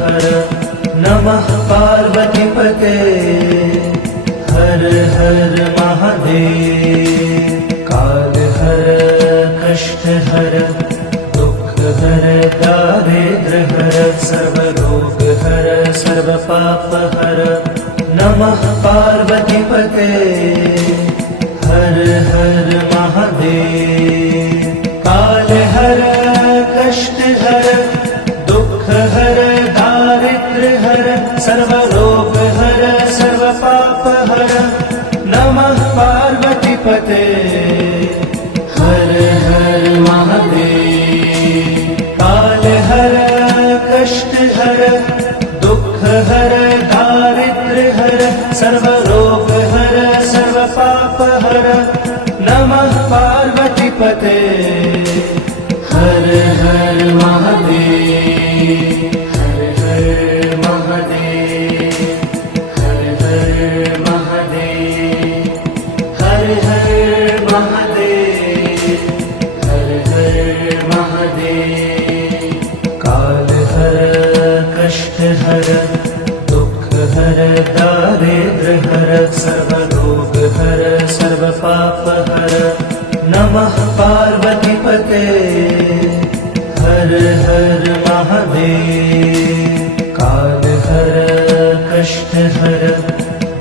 हर नमः पार्वतीपते हर हर महादेव। काल हर कष्ट हर दुख हर दारिद्र हर सर्व रोग हर सर्व पाप हर नमः पार्वतीपते हर हर महादेव। काल हर कष्ट हर दुख हर दारिद्र हर सर्व रोग हर सर्व पाप हर नमः पार्वतीपते हर हर महादेव। काल हर कष्ट हर दुख हर दारिद्र हर सर्व रोग हर सर्व पाप हर नमः पार्वतीपते हर हर महादेव। हर हर महादेव हर हर महादेव हर हर महादेव हर हर महादेव। काल हर कष्ट हर दुख हर दारिद्र हर सर्व रोग हर सर्व पाप हर नमः पार्वतीपते हर हर महादेव। काल हर कष्ट हर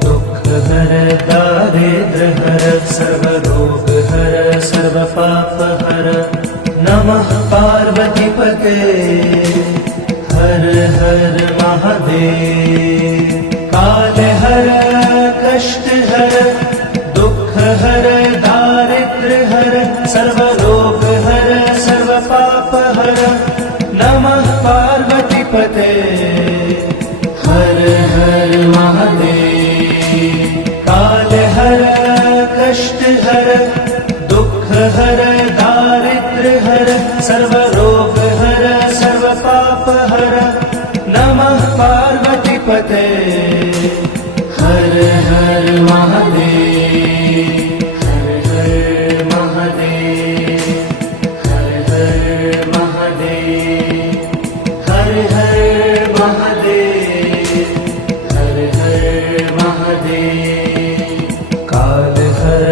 दुख हर दारिद्र हर सर्व रोग हर सर्व पाप हर नमः पार्वतीपते हर हर महादेव। काल हर कष्ट हर दुख हर दारिद्र हर सर्व रोग हर सर्व पाप हर नमः पार्वतीपते हर हर महादेव। काल हर कष्ट हर दुख हर दारिद्र हर सर्व रोग हर सर्व पाप हर नमः पार्वतीपते हर हर महादेव। हर हर महादेव हर हर महादेव हर हर महादेव हर हर महादेव। काल हर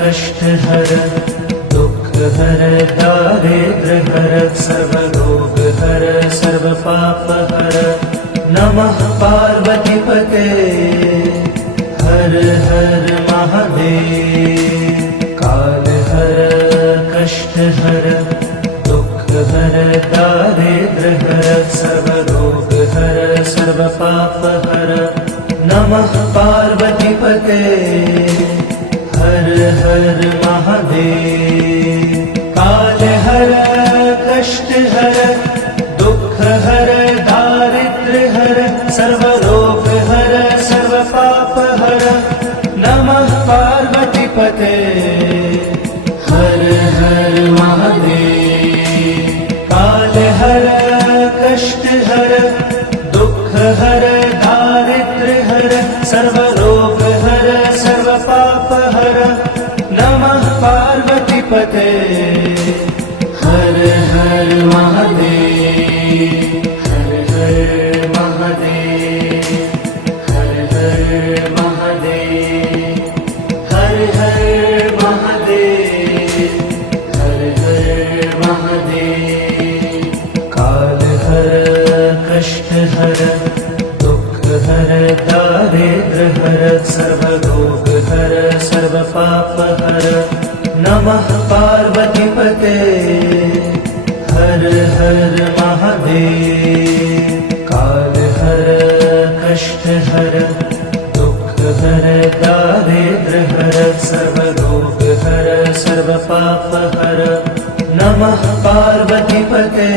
कष्ट हर दुख हर दारिद्र हर सर्व रोग हर सर्व पाप हर नमः पार्वतीपते हर हर महादेव। काल हर कष्ट हर दुख हर दारिद्र हर सर्व रोग हर सर्व पाप हर नमः पार्वतीपते हर हर महादेव। काल हर कष्ट हर दुख हर दारिद्र हर सर्व रोग हर सर्व पाप हर नमः पार्वतीपते हर हर महादेव। काल हर कष्ट हर दुख हर दारिद्र हर सर्व रोग हर सर्व पाप हर नमः पार्वतीपते हर हर महादेव। हर हर महादेव हर हर महादेव हर हर महादेव हर हर महादेव। काल हर कष्ट हर दुख हर दारिद्र हर सर्व रोग हर सर्व पाप हर नमः पार्वतीपते हर हर महादेव। काल हर कष्ट हर दुख हर दारिद्र हर सर्व रोग हर सर्व पाप हर नमः पार्वतीपते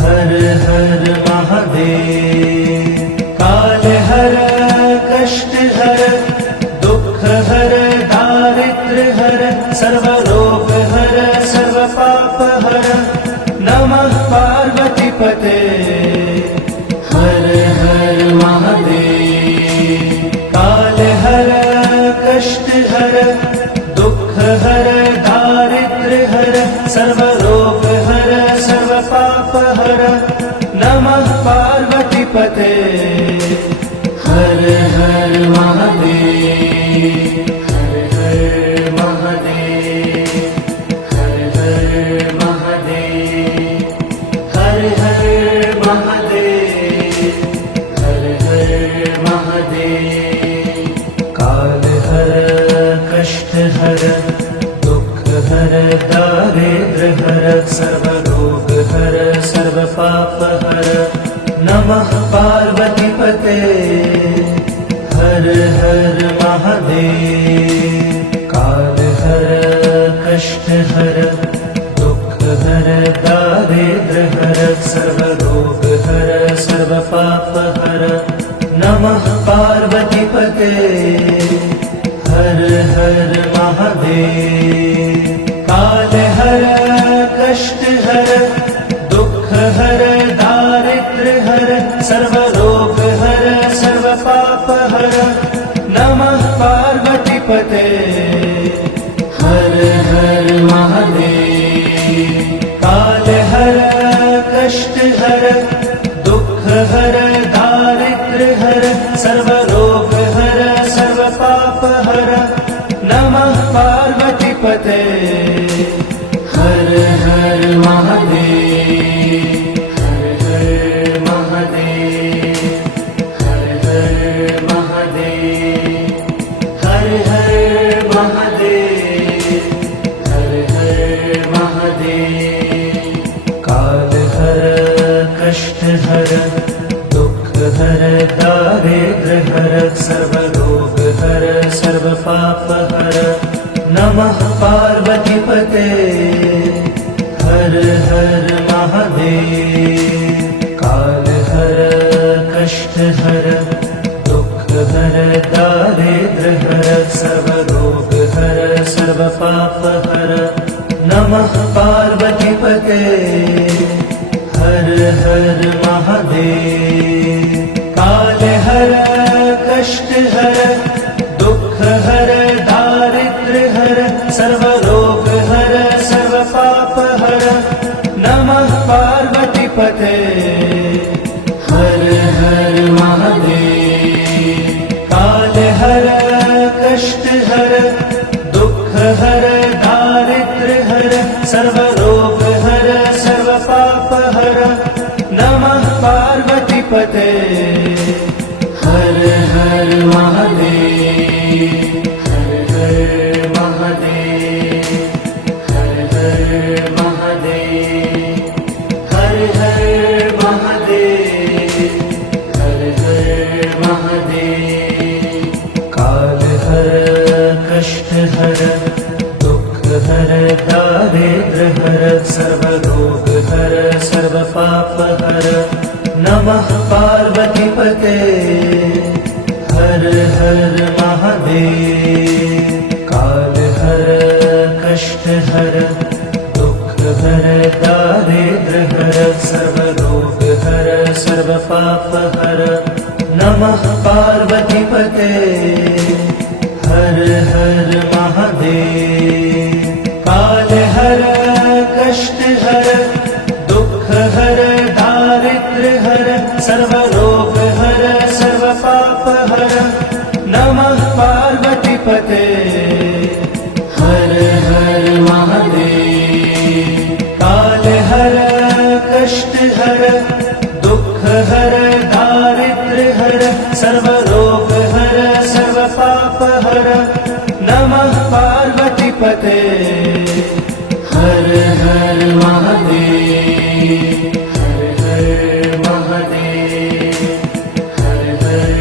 हर हर महादेव। काल हर कष्ट हर दुख हर दारिद्र हर सर्व रोग हर सर्व पाप हर नमः पार्वतीपते हर हर महादेव। काल हर कष्ट हर दुख हर दारिद्र हर सर्व रोग हर सर्व पाप हर नमः नमः पार्वतीपते हर हर महादेव हर हर महादेव हर हर महादेव हर हर महादेव हर हर महादेव काल हर कष्ट हर दुख हर दारिद्र हर सर्व रोग हर सर्व पाप हर नमः पार्वतीपते हर हर महादेव काल हर कष्ट हर दुख हर दारिद्र हर सर्व रोग हर सर्व पाप हर नमः पार्वतीपते हर हर महादेव काल हर कष्ट हर दुख हर दारिद्र हर सर्व रोग हर सर्व पाप हर नमः पार्वतीपते हर हर महादेव काल हर कष्ट हर दुख हर दारिद्र हर सर्व रोग हर सर्व पाप हर नमः पार्वतीपते हर हर महादेव हर हर महादेव हर हर महादेव हर हर महादेव हर हर महादेव काल हर कष्ट हर दुख हर दारिद्र हर सर्व रोग हर सर्व पाप हर नमः पार्वतीपते हर हर महादेव काल हर कष्ट हर दुख हर दारिद्र हर सर्व रोग हर सर्व पाप हर नमः पार्वतीपते हर हर महादेव काल हर कष्ट हर दुख हर दारिद्र हर सर्व रोग हर सर्व पाप हर नमः पार्वतीपते हर हर महादेव काल हर कष्ट हर दुख हर दारिद्र हर सर्व रोग हर सर्व पाप हर नमः पार्वतीपते हर हर महादेव हर हर महादेव हर हर महादेव हर हर महादेव हर हर महादेव काल हर कष्ट हर दुख हर दारिद्र हर सर्व रोग हर सर्व पाप हर नमः पार्वतीपते हर हर महादेव काल हर कष्ट हर दुख हर दारिद्र हर सर्व रोग हर सर्व पाप हर नमः पार्वतीपते हर हर महादेव काल हर कष्ट हर दुख हर दारिद्र हर सर्व रोग हर सर्व पाप हर नमः पार्वतीपते हर हर महादेव काल हर कष्ट हर दुख हर दारिद्र हर सर्व रोग हर सर्व पाप हर नमः पार्वतीपते हर हर महादेव हर हर महादेव हर हर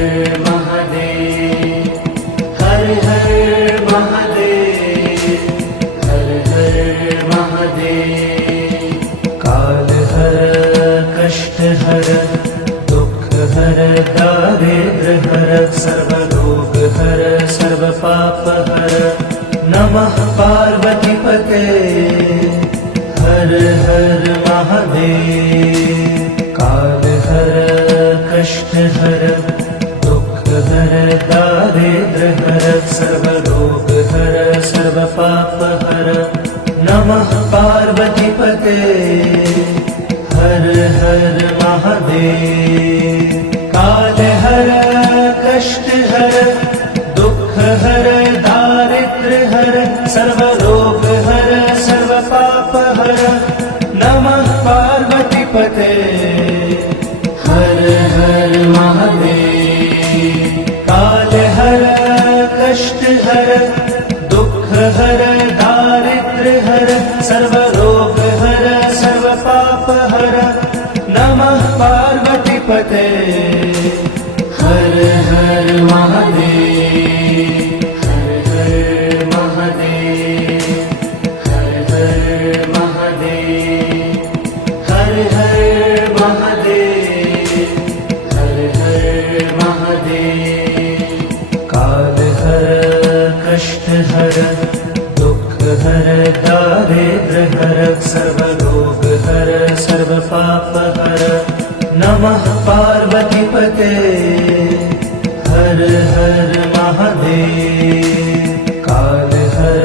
महादेव हर हर महादेव हर हर महादेव काल हर कष्ट हर दुख हर दारिद्र हर सर्व रोग हर सर्व पाप हर नमः पार्वतीपते हर हर महादेव काल हर कष्ट हर दुख हर दारिद्र हर सर्व रोग हर सर्व पाप हर नमः पार्वतीपते हर हर महादेव। महादेव। काल हर कष्ट हर दुख हर दारिद्र्य हर सर्व रोग हर सर्व पाप हर नमः पार्वती पते हर हर महादेव। काल हर कष्ट हर दुख हर दारिद्र्य हर सर्व रोग हर सर्व पाप हर नमः पार्वती पते हर हर महादेव। हर हर महादेव। हर हर महादेव। हर हर महादेव। हर हर महादेव। काल हर कष्ट हर दुख हर दारिद्र्य हर सर्व रोग हर सर्व पाप हर नमः पार्वती पते हर हर महादेव। काल हर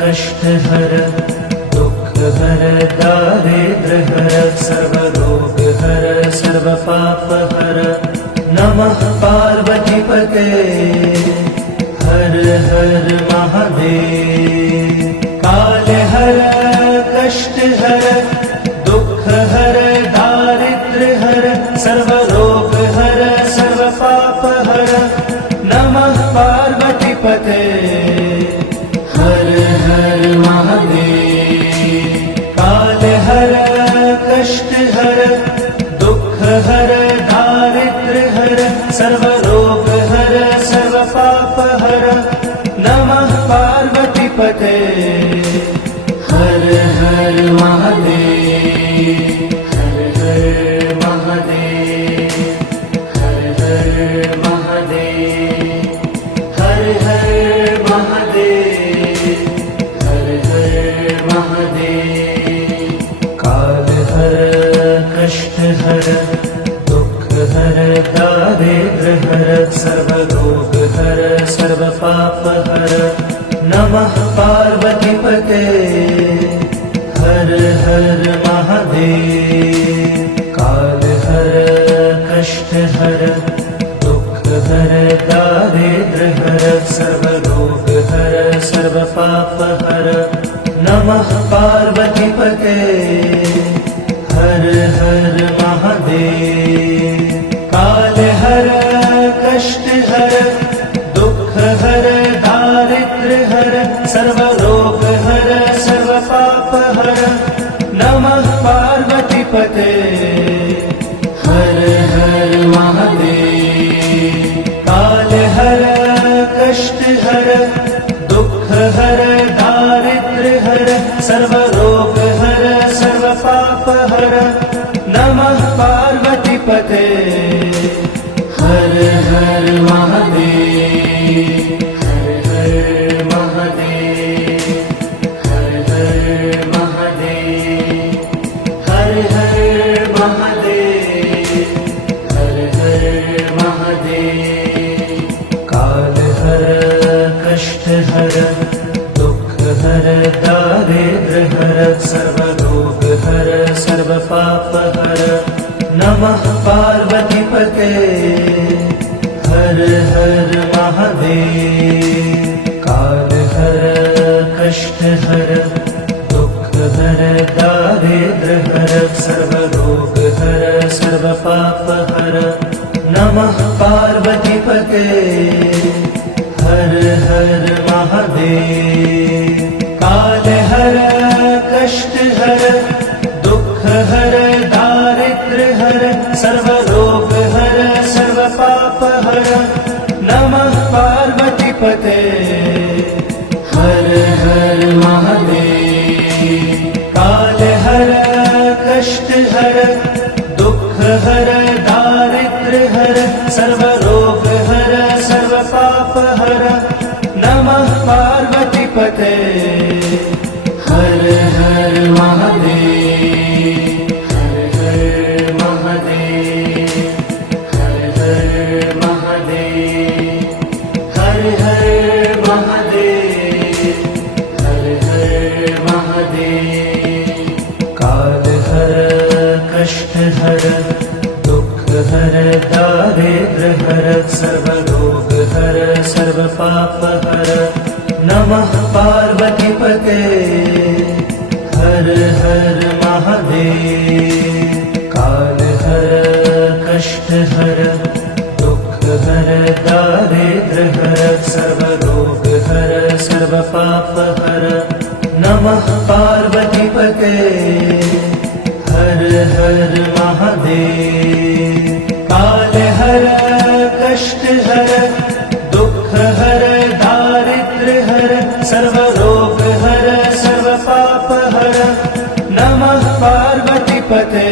कष्ट हर दुख हर दारिद्र्य हर सर्व रोग हर सर्व पाप हर नमः पार्वती पते हर हर महादेव। काल हर कष्ट हर दुख हर दारिद्र्य हर सर्व रोग हर सर्व पाप हर नमः पार्वती पते हर हर महादेव। काल हर कष्ट हर दुख हर दारिद्र्य हर सर्व रोग हर सर्व पाप हर नमः पार्वती पते हर हर महादेव। हर हर महादेव। हर हर महादेव। हर हर महादेव। हर हर महादेव। काल हर कष्ट हर दुख हर दारिद्र्य हर सर्व रोग हर सर्व पाप हर नमः पार्वती पते हर हर महादेव। काल हर कष्ट हर दुख हर दारिद्र्य हर सर्व रोग हर सर्व पाप हर नमः पार्वती पते हर हर महादेव। काल हर कष्ट हर दुख हर दारिद्र्य हर सर्व रोग हर सर्व पाप हर नमः पार्वती पते हर हर महादेव। काल हर कष्ट हर दुख हर दारिद्र्य हर सर्व रोग हर सर्व पाप हर नमः पार्वती पते हर हर महादेव। हर हर महादेव। हर हर महादेव। हर हर महादेव। हर हर महादेव। काल हर कष्ट हर दुख हर दारिद्र्य हर सर्व रोग हर सर्व पाप हर नमः पार्वती पते हर हर महादेव। हर हर महादेव। हर हर महादेव। हर हर महादेव। हर हर महादेव। हर हर महादेव। हर हर महादेव। हर हर महादेव। हर हर महादेव। हर हर महादेव। हर हर महादेव। हर हर महादेव। दुख हर दारिद्र्य हर सर्व रोग हर सर्व पाप हर नमः पार्वती पते हर हर महादेव। काल हर कष्ट हर दुख हर दारिद्र्य हर सर्व रोग हर सर्व पाप हर नमः पार्वती पते हर हर महादेव। काल हर कष्ट हर दुख हर दारिद्र्य हर सर्व रोग हर सर्व पाप हर नमः पार्वती पते हर हर महादेव। काल हर कष्ट हर दुख हर दारिद्र्य हर सर्व रोग हर सर्व पाप हर नमः पार्वती पते हर हर महादेव। हर हर महादेव। हर हर महादेव। हर हर महादेव। हर हर महादेव। काल हर कष्ट हर हर दारिद्र्य हर सर्वरोग हर सर्व पाप हर नमः पार्वती पते हर हर महादेव काल हर कष्ट हर दुख हर दारिद्र्य हर सर्वरोग हर सर्व पाप हर नमः पार्वती पते हर हर महादेव काल हर कष्ट हर दुख हर दारिद्र्य हर सर्व रोग हर सर्व पाप हर नमः पार्वती पते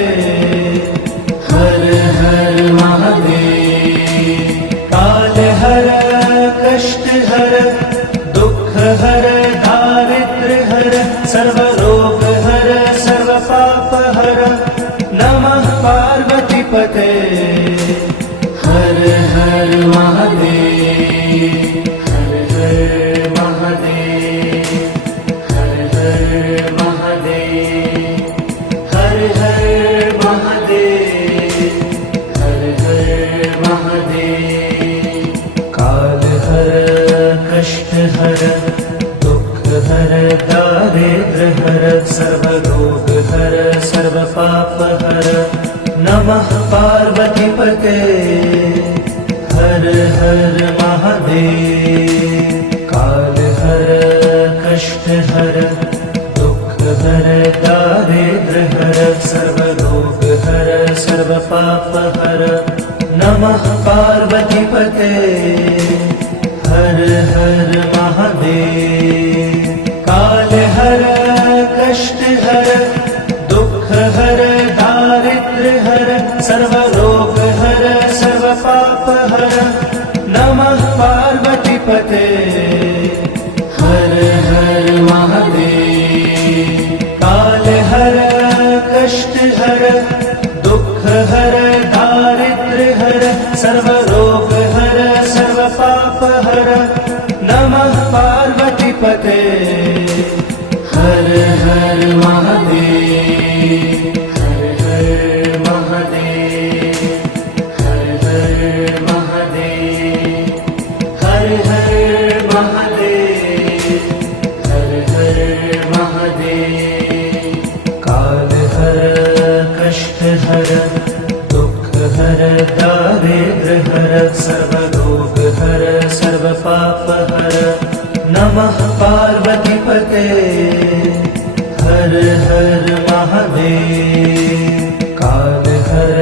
हर हर महादेव काल हर कष्ट हर दुख हर दारिद्र्य हर सर्व रोग हर सर्व पाप हर नमः पार्वती पते हर हर महादेव हर हर महादेव हर हर महादेव हर हर महादेव हर हर महादेव काल हर कष्ट हर दुख हर दारिद्र्य हर सर्व रोग हर सर्व पाप हर नमः पार्वती पते हर हर महादेव काल हर कष्ट हर दुख हर दारिद्र्य हर सर्व रोग हर सर्व पाप हर नमः पार्वती पते हर हर महादेव काल हर कष्ट हर दुख हर दारिद्र्य हर सर्व रोग हर सर्व पाप हर नमः पार्वती पते हर हर महादेव काल हर कष्ट हर दुख हर दारिद्र्य हर सर्व रोग हर सर्व पाप हर नमः पार्वती पते हर हर महादेव हर हर महादेव हर हर महादेव हर हर महादेव हर हर महादेव काल हर कष्ट हर दुख हर दारिद्र्य हर सर्व रोग हर सर्व पाप हर नमः पार्वती पते हर हर महादेव काल हर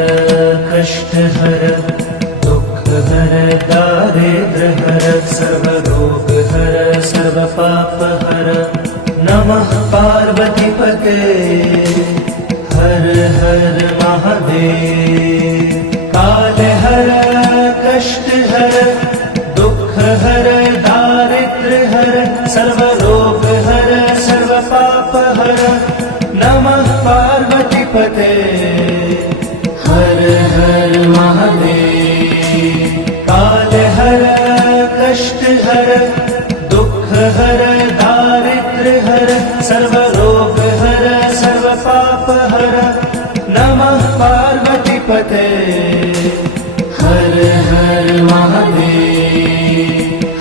कष्ट हर दुख हर दारिद्र्य हर सर्व रोग हर सर्व पाप हर नमः पार्वती पते हर हर महादेव काल हर कष्ट हर दुख हर दारिद्र्य हर सर्व रोग हर सर्व पाप हर नमः पार्वती पते हर हर महादेव काल हर कष्ट हर दुख हर दारिद्र्य हर सर्व रोग हर सर्व पाप हर नमः पार्वती पते हर हर महादेव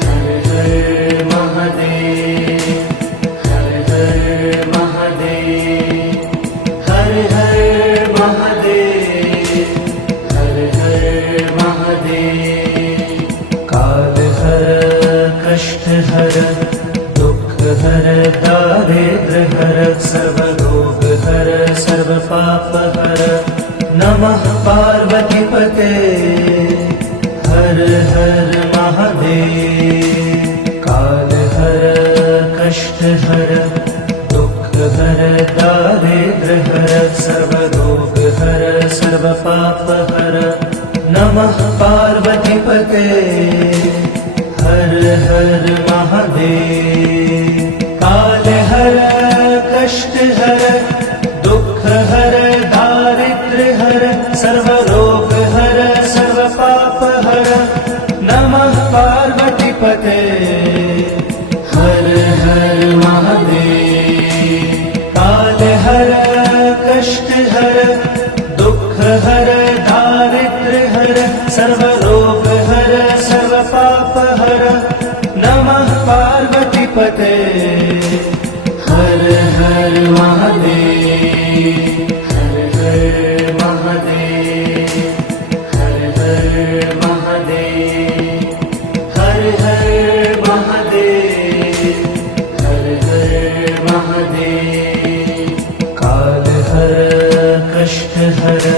हर हर महादेव हर हर महादेव हर हर महादेव हर हर महादेव काल हर कष्ट हर दुख हर दारिद्र्य हर सर्व रोग हर सर्व पाप हर नमः पार्वती पते हर हर महादेव काल हर कष्ट हर दुख हर दारिद्र्य हर सर्व रोग हर सर्व पाप हर नमः पार्वती पते हर हर महादेव काल हर कष्ट हर दुख हर दारिद्र्य हर सर्व रोग हर सर्व पाप हर नमः पार्वती पते हर हर महादेव काल हर कष्ट हर दुख हर दारिद्र्य हर सर्वरोग हर सर्वपाप हर नमः पार्वती पते हर हर महादेव हर हर महादेव हर हर महादेव हर हर महादेव हर हर महादेव काल हर कष्ट हर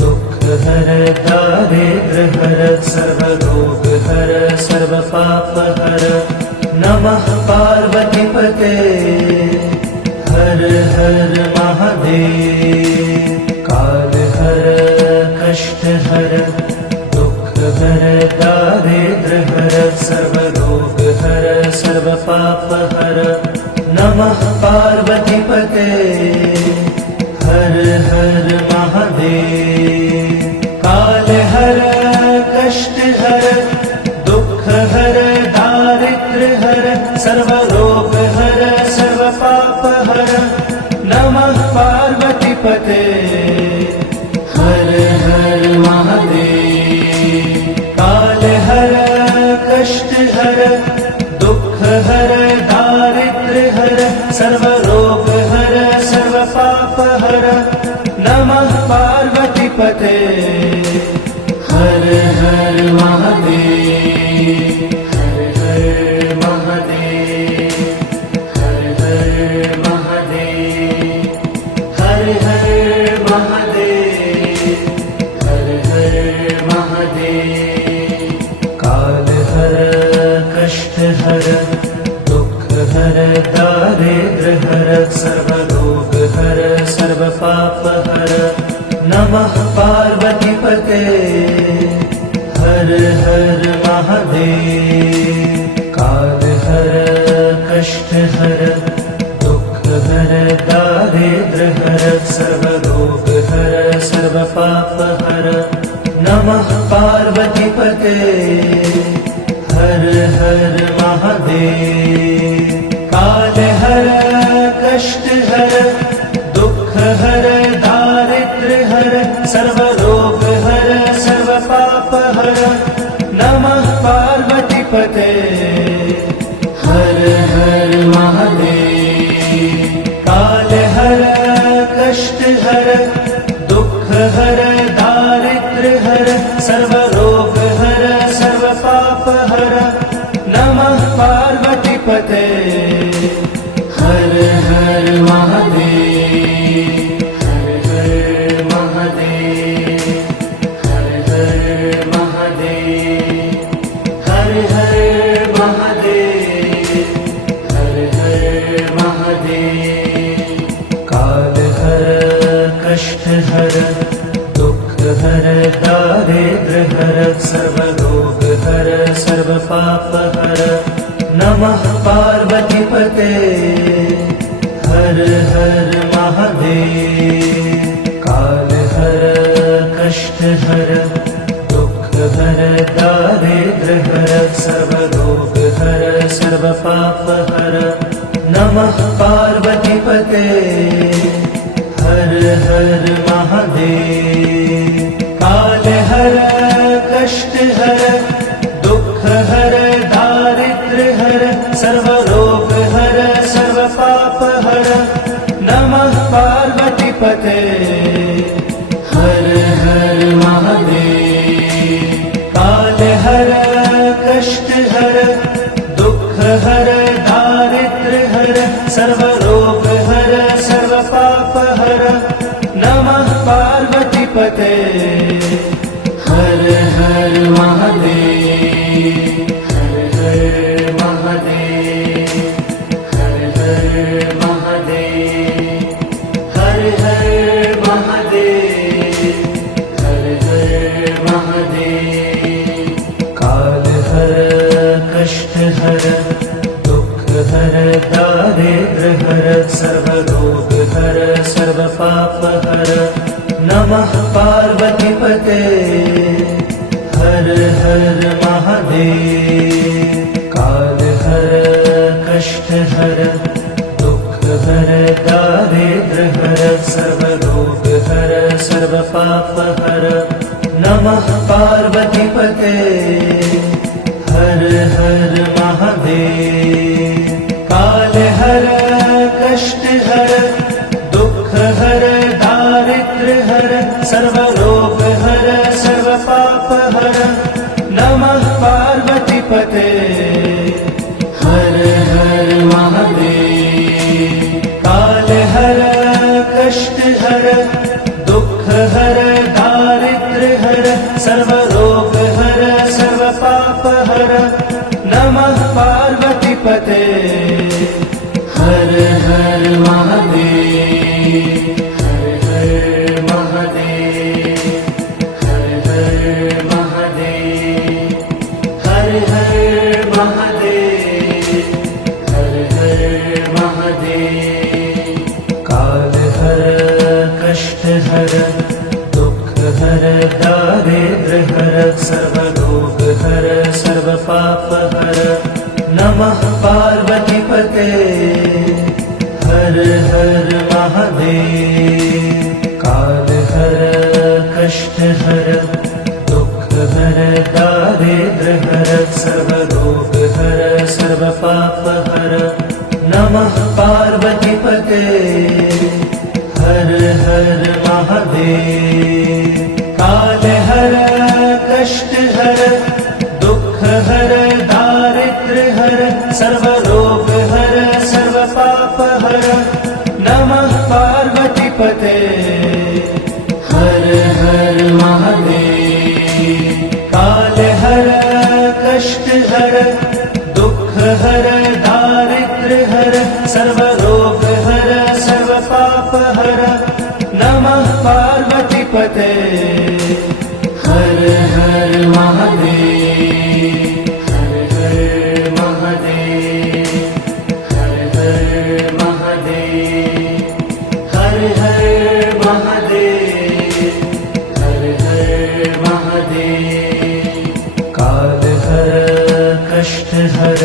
दुख हर दारिद्र हर सर्वरोग हर सर्वपाप हर नमः पार्वती पते हर हर महादेव काल हर कष्ट हर दुख हर दारिद्र हर सर्वरोग हर सर्वपाप हर नमः पार्वती पते हर हर महादेव काल हर कष्ट हर दुख हर दारिद्र हर सर्वरोग हर सर्वपाप हर नमः पार्वती पते हर हर महादेव काल हर कष्ट हर दुख हर दारिद्र हर सर्वरोग हर सर्वपाप हर नमः पार्वती पते हर हर महादेव हर हर महादेव हर हर महादेव हर हर महादेव हर हर महादेव काल हर कष्ट हर दुख हर दारिद्र हर सर्वरोग हर सर्वपाप हर नमः पार्वती पते हर हर महादेव काल हर कष्ट हर दुख हर दारिद्र हर सर्वरोग हर सर्वपाप हर नमः पार्वती पते हर हर महादेव काल हर कष्ट हर दुख हर दारिद्र हर सर्वरोग हर सर्वपाप हर नमः पार्वती पते हर हर महादेव काल हर कष्ट हर दुख हर दारिद्र हर सर्वरोग हर सर्वपाप हर नमः पार्वती पते हर हर महादेव हर हर महादेव हर हर महादेव हर हर महादेव हर हर महादेव काल हर कष्ट हर दुख हर दारिद्र हर सर्वरोग हर सर्वपाप हर नमः पार्वती पते हर हर महादेव काल हर कष्ट हर दुख हर दारिद्र हर सर्वरोग हर सर्वपाप हर नमः पार्वती पते हर हर महादेव काल हर कष्ट हर दुख हर दारिद्र हर सर्वरोग हर सर्वपाप हर नमः पार्वती पते हर हर महादेव काल हर कष्ट हर दुख हर दारिद्र हर सर्वरोग हर सर्वपाप हर नमः पार्वती पते हर हर महादेव हर हर महादेव हर हर महादेव हर हर महादेव हर हर महादेव काल हर कष्ट हर दुख हर दारिद्र हर सर्वरोग हर सर्वपाप हर नमः पार्वती पते हर हर महादेव काल हर कष्ट हर दुख हर दारिद्र हर सर्वरोग हर सर्वपाप हर नमः पार्वतीपते हर हर महादेव। काल हर कष्ट हर दुख हर दारिद्र हर सर्वरोग हर सर्व पाप हर नमः पार्वतीपते हर हर महादेव। काल हर कष्ट हर दुख हर दारिद्र हर सर्वरोग हर सर्व पाप हर नमः पार्वतीपते हर हर महादेव। हर हर महादेव हर हर महादेव। हर हर महादेव हर हर महादेव। काल हर कष्ट हर दुख हर दारिद्र हर सर्वरोग हर सर्व पाप हर नमः पार्वतीपते हर हर महादेव। काल हर कष्ट हर दुख हर दारिद्र हर सर्वरोग हर सर्व पाप हर नमः पार्वतीपते हर हर महादेव। काल हर कष्ट हर दुख हर दारिद्र हर सर्वरोग हर सर्व पाप हर नमः पार्वतीपते हर हर महादेव। काल हर कष्ट हर दुख हर दारिद्र हर सर्वरोग हर सर्व पाप हर नमः पार्वतीपते हर हर महादेव। हर हर महादेव हर हर महादेव। हर हर महादेव हर हर महादेव। काल हर कष्ट हर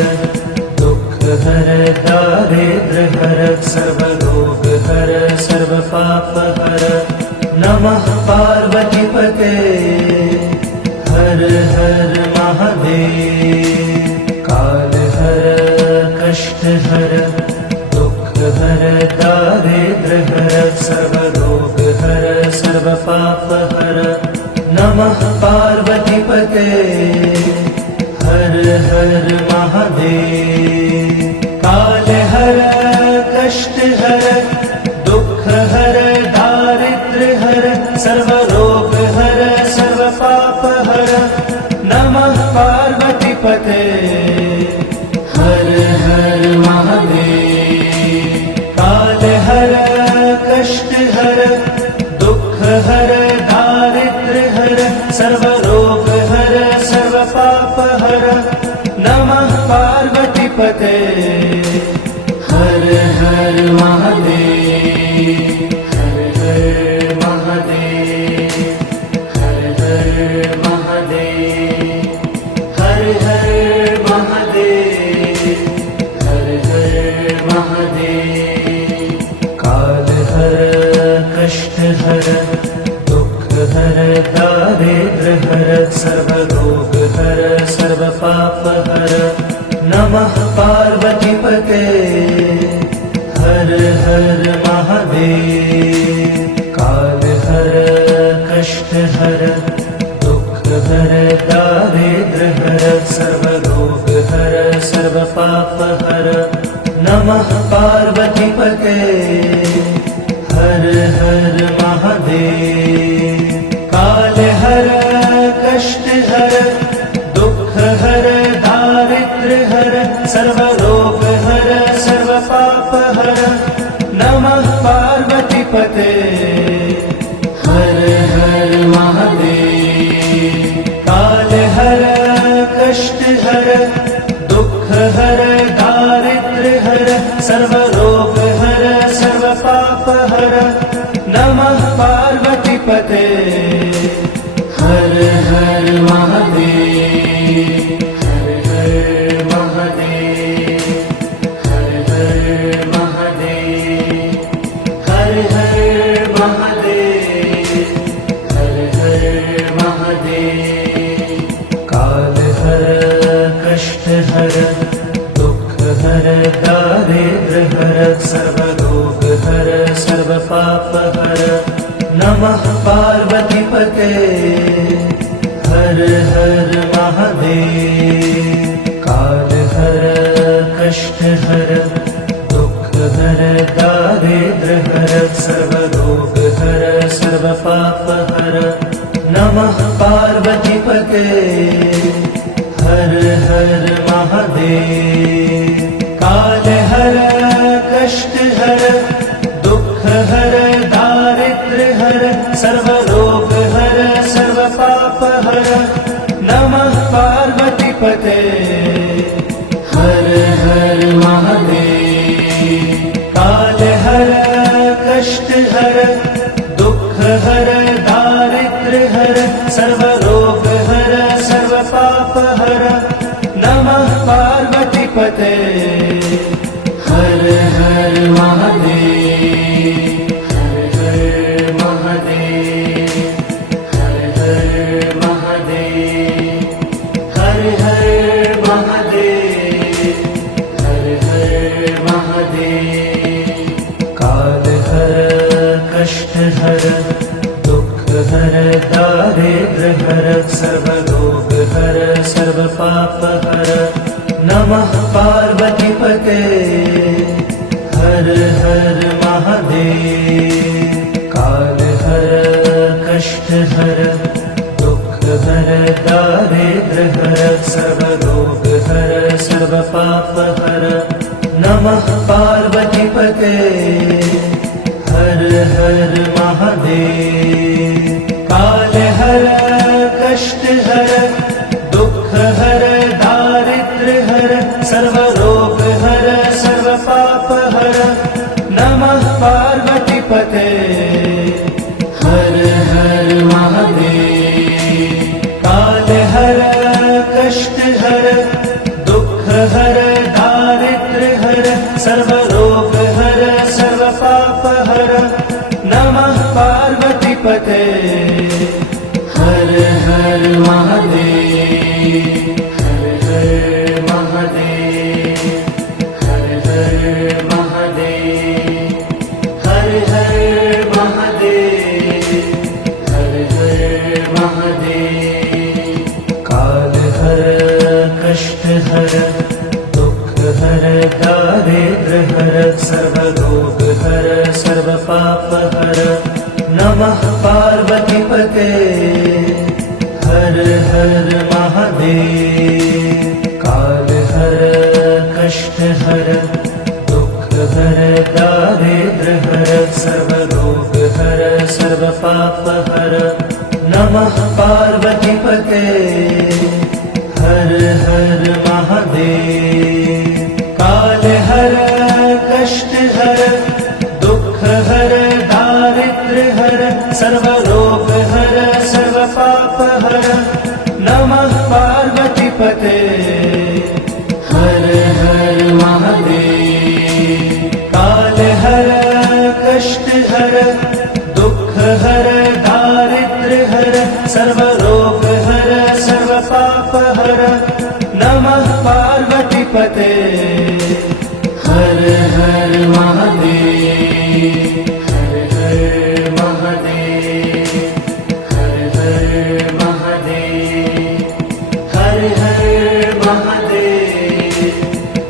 दुख हर दारिद्र हर सर्वरोग हर सर्व पाप हर नमः पार्वतीपते हर हर महादेव। काल हर कष्ट हर दुख हर दारिद्र हर सर्वरोग हर सर्व पाप हर नमः पार्वतीपते हर हर महादेव। काल हर कष्ट हर दुख हर दारिद्र हर सर्वरोग हर सर्व पाप हर नमः पार्वतीपते हर हर महादेव। काल हर कष्ट हर दुख हर दारिद्र हर सर्वरोग हर सर्व पाप हर नमः पार्वतीपते हर हर महादेव। हर हर महादेव हर हर महादेव। हर हर महादेव हर हर महादेव। काल हर कष्ट हर दुख हर दारिद्र हर सर्वरोग हर सर्व पाप हर नमः पार्वतीपते हर हर महादेव। काल हर कष्ट हर दुख हर दारिद्र हर सर्वरोग हर सर्व पाप हर नमः पार्वतीपते हर हर महादेव। काल हर कष्ट हर दुख हर दारिद्र हर सर्वरोग हर सर्व पाप हर नमः पार्वतीपते हर हर महादेव। काल हर कष्ट हर दुख हर दारिद्र हर सर्वरोग हर सर्व पाप हर नमः पार्वतीपते हर हर महादेव। हर हर महादेव हर हर महादेव। काल हर कष्ट हर दुख हर दारिद्र हर सर्व रोग हर सर्व पाप हर नमः पार्वती पते। हर हर महादेव। काल हर कष्ट हर दुख हर दारिद्र हर सर्व रोग हर सर्व पाप हर नमः पार्वती पते। हर हर महादेव। काल हर कष्ट हर दुख हर दारिद्र हर सर्व रोग हर सर्व पाप हर नमः पार्वती पते। हर हर महादेव। हर हर महादेव। हर हर महादेव। हर हर महादेव। हर हर महादेव। काल हर कष्ट हर दुख हर दारिद्र हर सर्व रोग हर सर्व पाप हर नमः पार्वती पते। हर हर महादेव। काल हर कष्ट हर दुख हर दारिद्र हर सर्व रोग हर सर्व पाप हर नमः पार्वती पते। हर हर महादेव। काल हर कष्ट हर दुख हर दारिद्र हर सर्व रोग हर सर्व पाप हर नमः पार्वती पते। हर हर महादेव। काल हर कष्ट हर दुख हर दारिद्र हर सर्व रोग हर सर्व पाप हर नमः पार्वती पते। हर हर महादेव। हर हर महादेव। हर हर महादेव। हर हर महादेव। हर हर महादेव। काल हर कष्ट हर दुख हर दारिद्र हर सर्व रोग हर सर्व पाप हर नमः पार्वती पते। हर हर महादेव। काल हर कष्ट हर दुख हर दारिद्र हर सर्व रोग हर सर्व पाप हर नमः पार्वती पते। हर हर महादेव। काल हर कष्ट हर दुख हर दारिद्र हर सर्व रोग हर सर्व पाप हर नमः पार्वती पते। हर हर महादेव। काल हर कष्ट हर दुख हर दारिद्र हर सर्व रोग हर सर्व पाप हर नमः पार्वती पते। हर हर महादेव। हर हर महादेव। हर हर महादेव। हर हर महादेव।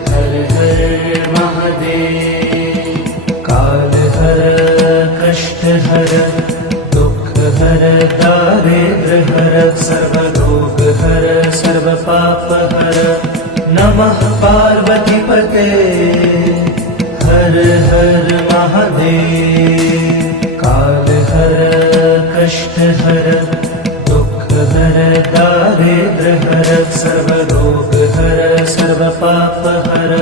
हर हर महादेव। काल हर कष्ट हर दुख हर दारिद्र हर सर्व रोग हर सर्व पाप हर नमः पार्वती पते। हर हर महादेव। काल हर कष्ट हर दुख हर दारिद्र हर सर्व रोग हर सर्व पाप हर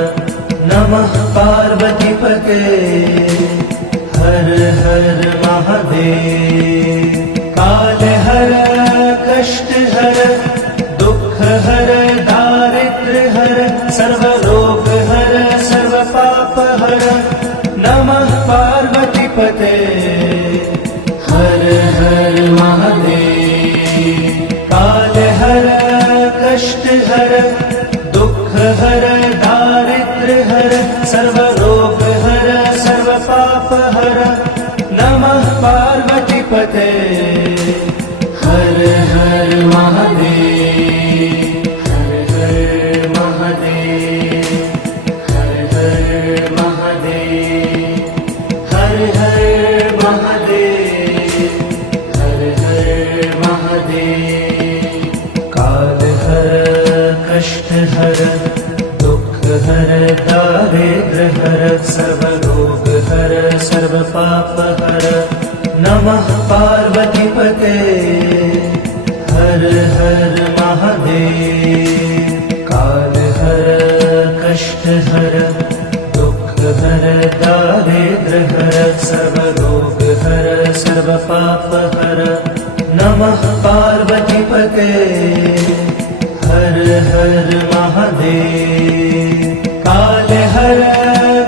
नमः पार्वती पते। हर हर महादेव। काल हर कष्ट हर दुख हर दारिद्र हर सर्व रोग हर सर्व पाप हर नमः पार्वती पते। हर हर महादेव। काल हर कष्ट हर दुख हर दारिद्र हर सर्व रोग हर सर्व पाप हर नमः पार्वती पते। हर दुख हर दारिद्र्य हर सर्व रोग हर सर्व पाप हर नमः पार्वती पते हर हर महादेव काल हर कष्ट हर दुख हर दारिद्र्य हर सर्व रोग हर सर्व पाप हर नमः पार्वती पते हर हर महादेव काल हर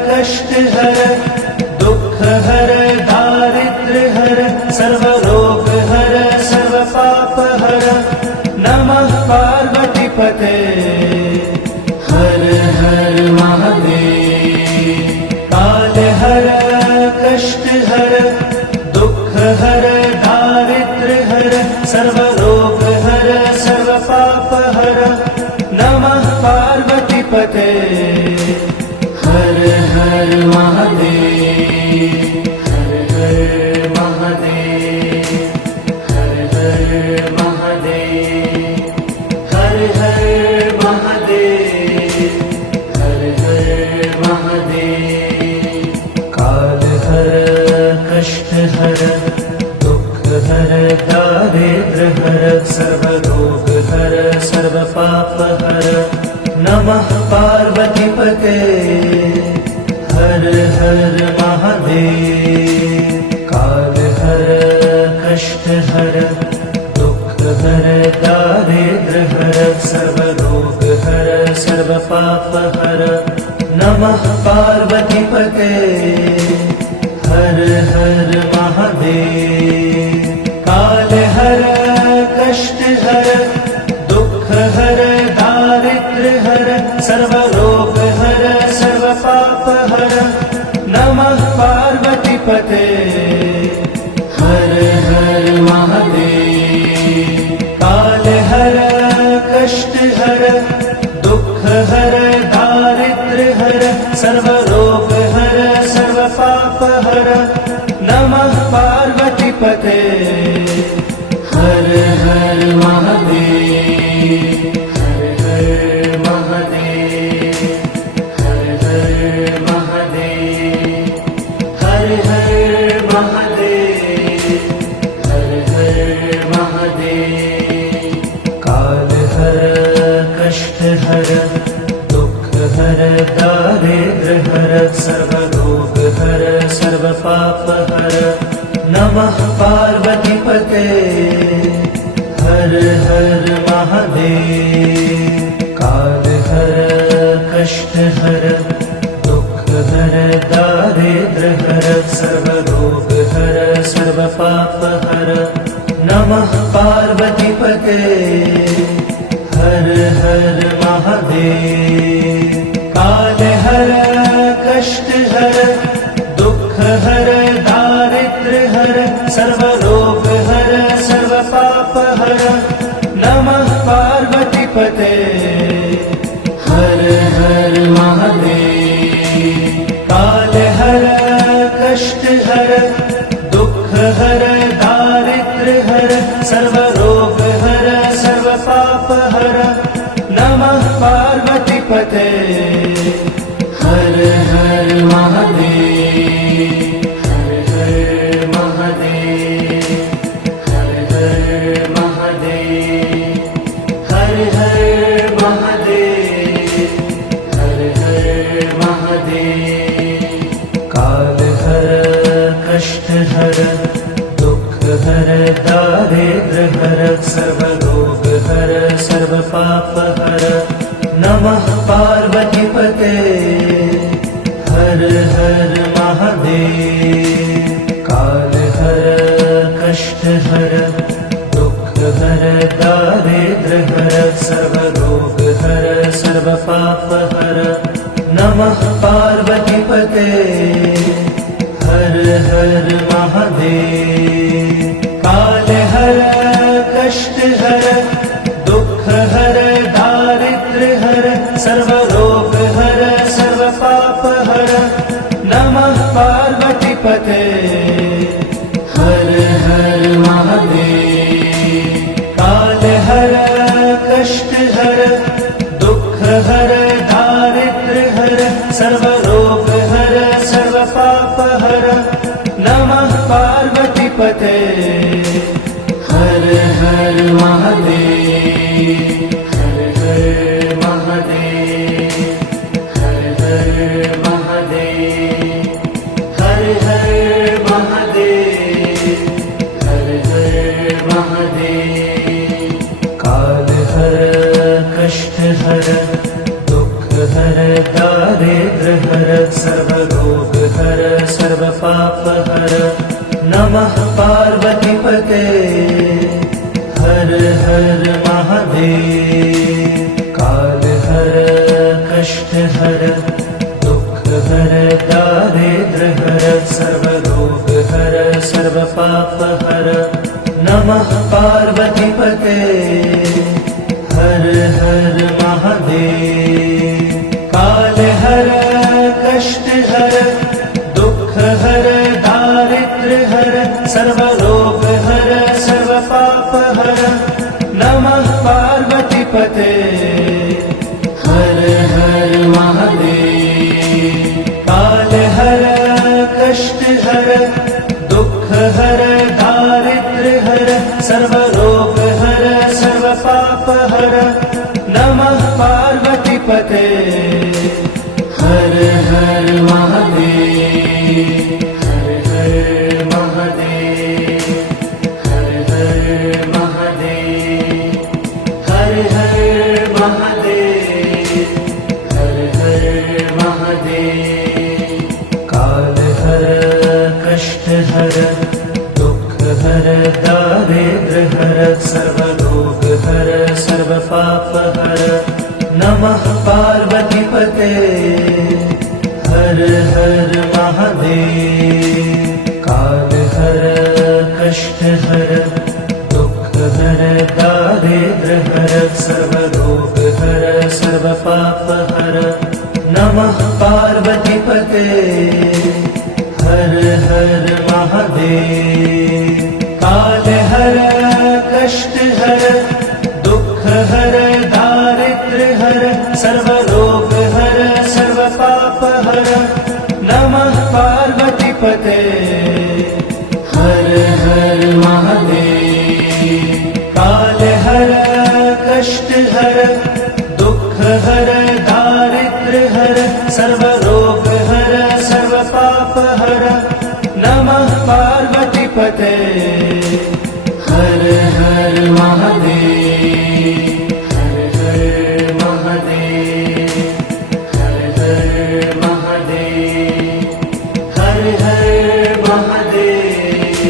कष्ट हर दुख हर दारिद्र्य हर सर्व रोग हर सर्व पाप हर नमः पार्वती पते हर हर महादेव काल हर कष्ट हर दुख हर दारिद्र्य हर सर्व रोग हर सर्व पाप हर नमः पार्वती पते हर हर महादेव हर हर महादेव हर हर महादेव हर हर महादेव हर हर महादेव काल हर कष्ट हर दुख हर दारिद्र्य हर सर्व रोग हर सर्व पाप हर नमः पार्वती पते हर हर महादेव काल हर कष्ट हर दुख हर दारिद्र्य हर सर्व रोग हर सर्व पाप हर नमः पार्वती पते हर हर महादेव काल हर कष्ट हर दुख हर दारिद्र्य हर सर्व रोग हर सर्व पाप हर नमः पार्वती पते हर हर महादेव काल हर कष्ट हर दुख हर दारिद्र्य हर सर्व रोग हर सर्व पाप हर नमः पार्वती पते हर हर महादेव हर हर महादेव हर हर महादेव हर हर महादेव हर हर महादेव काल हर कष्ट हर दुख हर दारिद्र्य हर सर्व रोग हर सर्व पाप हर नमः पार्वती पते हर हर महादेव काल हर कष्ट हर दुख हर दारिद्र्य हर सर्व रोग हर सर्व पाप हर नमः पार्वती पते हर हर महादेव काल हर कष्ट हर दुख हर दारिद्र्य हर सर्व रोग हर सर्व पाप हर नमः पार्वती पते हर हर महादेव काल हर कष्ट हर दुख हर दारिद्र्य हर सर्व रोग हर सर्व पाप हर नमः पार्वती पते हर हर महादेव हर हर महादेव हर हर महादेव हर हर महादेव हर हर महादेव काल हर कष्ट हर दुख हर दारिद्र्य हर सर्व रोग हर सर्व पाप हर नमः पार्वती पते हर हर महादेव काल हर कष्ट हर दुख हर दारिद्र्य हर सर्व रोग हर सर्व पाप हर नमः पार्वती पते हर हर महादेव काल हर कष्ट हर दुख हर दारिद्र्य हर सर्व रोग हर सर्व पाप हर नमः पार्वती पते हर हर महादेव काल हर कष्ट हर दुख पते हर हर महादेव हर हर महादेव हर हर महादेव हर हर महादेव हर हर महादेव काल हर कष्ट हर दुख हर दारिद्र हर सर्व रोग हर सर्व पाप हर नमः पार्वती पते हर हर महादेव काल हर कष्ट हर दुख हर दारिद्र हर सर्व रोग हर सर्व पाप हर नमः पार्वती पते हर हर महादेव काल हर कष्ट हर दुख हर दारिद्र हर सर्व रोग हर सर्व पाप हर नमः पार्वती पते हर हर महादेव काल हर कष्ट हर दुख हर दारिद्र हर सर्व रोग हर सर्व पाप हर नमः पार्वती पते हर हर महादेव हर हर महादेव हर हर महादेव हर हर महादेव हर हर महादेव काल हर कष्ट हर दुख हर दारिद्र हर सर्व रोग हर सर्व पाप हर नमः पार्वती पते हर हर महादेव काल हर कष्ट हर दुख हर दारिद्र हर सर्व रोग हर सर्व पाप हर नमः पार्वती पते हर हर महादेव काल हर कष्ट हर दुख हर दारिद्र हर सर्व रोग हर सर्व पाप हर नमः पार्वती पते हर हर महादेव काल हर कष्ट हर दुख हर दारिद्र हर सर्व रोग हर सर्व पाप हर नमः पार्वती पते हर हर महादेव हर हर महादेव हर हर महादेव हर हर महादेव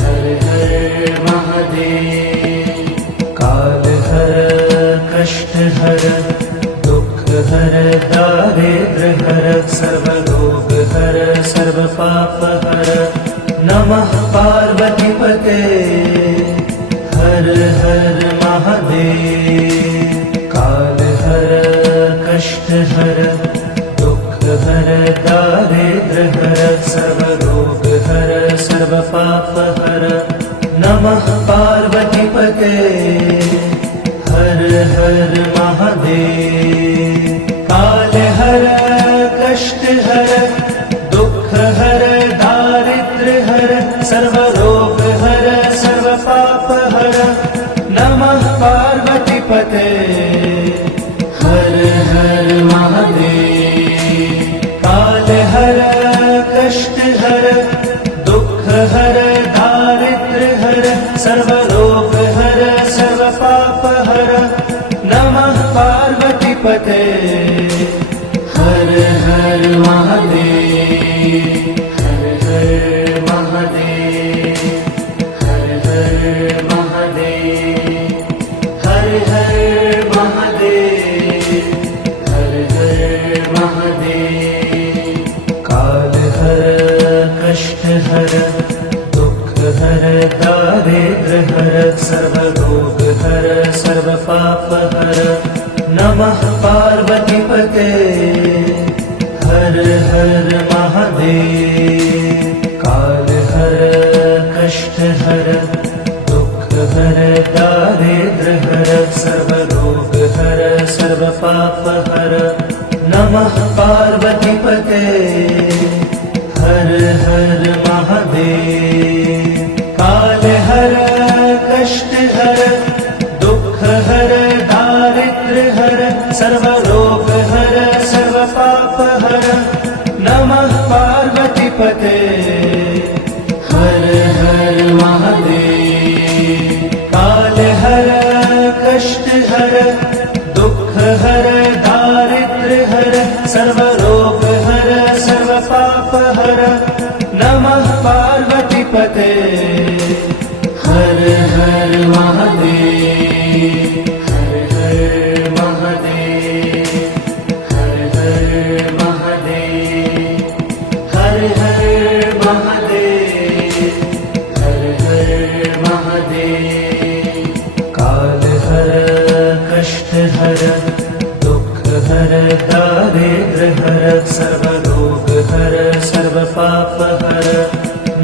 हर हर महादेव काल हर कष्ट हर दुख हर दारिद्र हर सर्व रोग हर सर्व पाप हर नमः पार्वती पते हर हर महादेव काल हर कष्ट हर दुख हर दारिद्र हर सर्व रोग हर सर्व पाप हर नमः पार्वती पते हर हर महादेव काल हर कष्ट हर दुख हर दारिद्र हर सर्व रोग हर सर्व पाप हर नमः पार्वती पते हर हर महादेव काल हर कष्ट हर दुख हर दारिद्र हर सर्व रोग हर सर्व पाप हर नमः पार्वती पते हर हर महादेव हर हर महादेव हर हर महादेव हर हर महादेव हर हर महादेव काल हर कष्ट हर दुख हर दारिद्र हर सर्व रोग हर सर्व पाप हर नमः पार्वती पते हर हर महादेव काल हर कष्ट हर दुख हर दारिद्र हर सर्व रोग हर सर्व पाप हर नमः पार्वती पते हर हर महादेव सर्वरोग हर सर्व पाप हर नमः पार्वतीपते हर हर महादेव काल हर कष्ट हर दुख हर दारिद्र्य हर सर्वरोग हर सर्व पाप हर नमः पार्वतीपते हर हर महादेव हर हर महादेव हर हर महादेव हर हर महादेव हर हर महादेव काल हर कष्ट हर दुख हर दारिद्र्य हर सर्वरोग हर सर्व पाप हर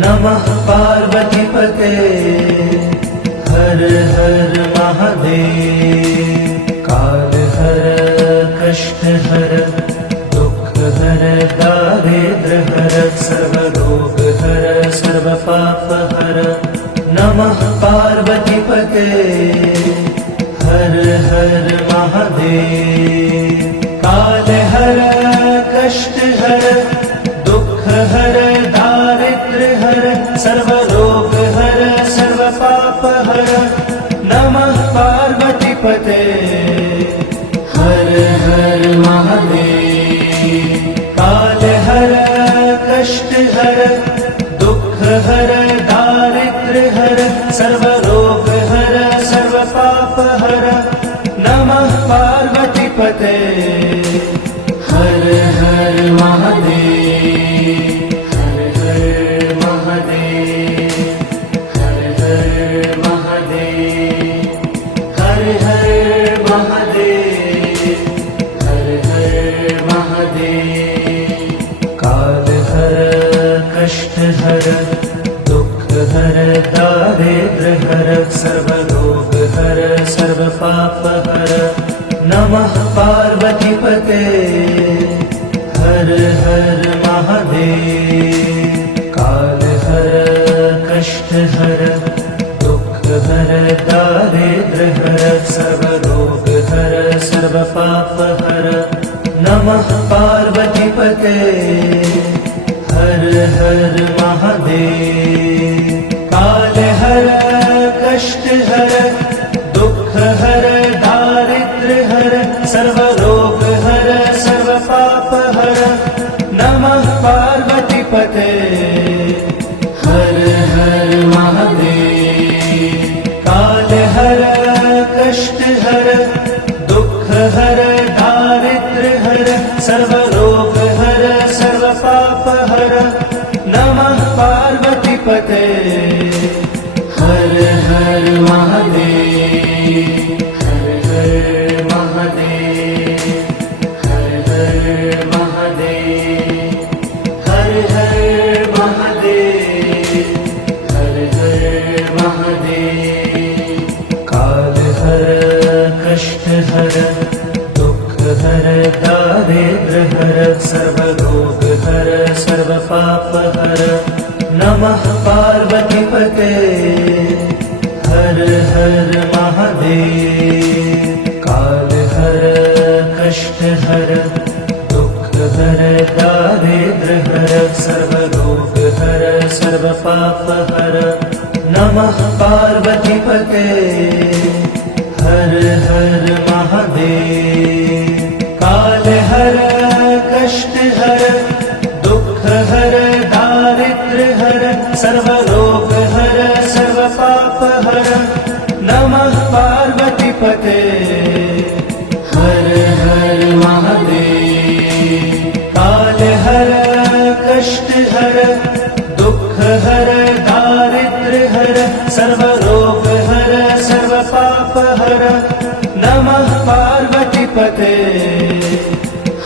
नमः पार्वतीपते हर हर महादेव काल हर कष्ट हर दुख हर दारिद्र्य हर सर्वरोग हर सर्व पाप हर नमः पार्वतीपते हर हर महादेव काल हर कष्ट हर दुख हर दारिद्र्य हर सर्वरोग हर सर्व पाप हर नमः पार्वतीपते हर हर महादेव काल हर कष्ट हर दुख हर दारिद्र्य हर सर्वरोग हर सर्व पाप हर नमः पार्वतीपते हर हर महादेव हर हर महादेव हर हर महादेव हर हर महादेव हर हर महादेव काल हर कष्ट हर दुख हर दारिद्र्य हर सर्वरोग हर सर्व पाप हर नमः पार्वतीपते हर हर महादेव काल हर कष्ट हर दुख हर दारिद्र्य हर सर्वरोग हर सर्व पाप हर नमः पार्वतीपते हर हर महादेव काल हर कष्ट हर दुख हर दारिद्र्य हर सर्वरोग हर सर्व पाप हर नमः पार्वतीपते हर हर महादेव काल हर कष्ट हर दुख हर दारिद्र्य हर सर्वरोग हर सर्व पाप हर नमः पार्वतीपते हर हर महादेव हर हर महादेव हर हर महादेव हर हर महादेव हर हर महादेव काल हर कष्ट हर दुख हर दारिद्र्य हर सर्वरोग हर सर्व पाप हर नमः पार्वतीपते हर हर महादेव काल हर कष्ट हर दुख हर दारिद्र्य हर सर्वरोग हर सर्व पाप हर नमः पार्वतीपते हर हर महादेव काल हर कष्ट हर दुख हर दारिद्र्य हर सर्वरोग हर सर्व पाप हर नमः पार्वतीपते हर हर महादेव काल हर कष्ट हर दुख हर दारिद्र्य हर सर्वरोग हर सर्व पाप हर नमः पार्वतीपते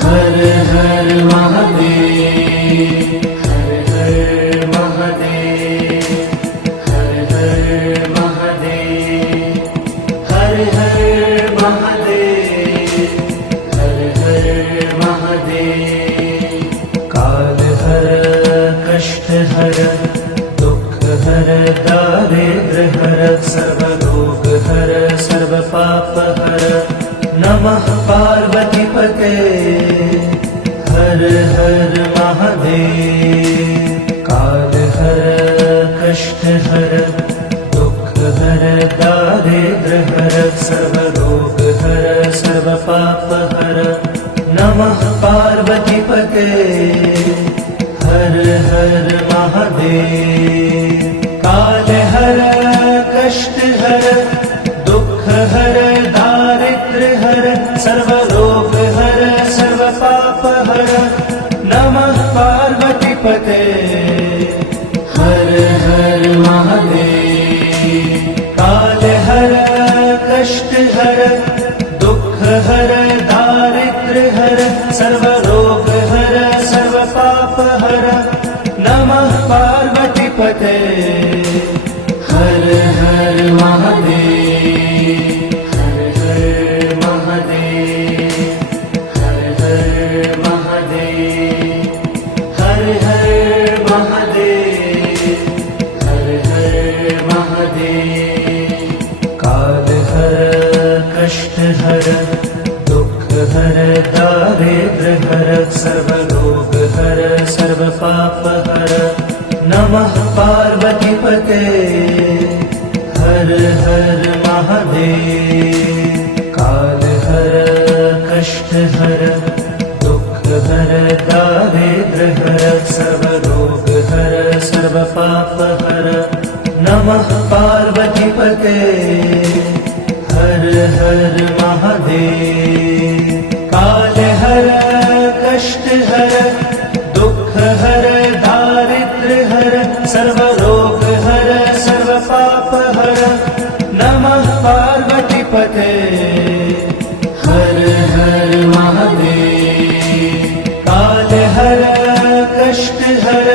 हर हर महादेव हर हर महादेव हर हर महादेव हर हर महादेव हर हर महादेव काल हर कष्ट हर दुख हर दारिद्र्य हर सर्वरोग हर सर्व पाप हर नमः पार्वतीपते हर हर महादेव। काल हर कष्ट हर दुख हर दारिद्र हर सर्व रोग हर सर्व पाप हर नमः पार्वतीपते हर हर महादेव। काल हर कष्ट हर दुख हर दारिद्र हर सर्व रोग हर सर्व पाप हर नमः पार्वतीपते हर हर महादेव। काल हर कष्ट हर दुख हर दारिद्र हर सर्व रोग हर सर्व पाप हर नमः पार्वतीपते हर हर महादेव। हर हर महादेव। हर हर महादेव। हर हर महादेव। हर हर महादेव। काल हर कष्ट हर दुख हर दारिद्र हर सर्व रोग हर सर्व पाप हर नमः पार्वतीपते हर हर महादेव। काल हर कष्ट हर दुख हर दारिद्र हर सर्व रोग हर सर्व पाप हर नमः पार्वतीपते हर हर महादेव। काल हर कष्ट हर दुख हर दारिद्र हर सर्व रोग हर सर्व पाप हर नमः पार्वतीपते हर हर महादेव। काल हर कष्ट हर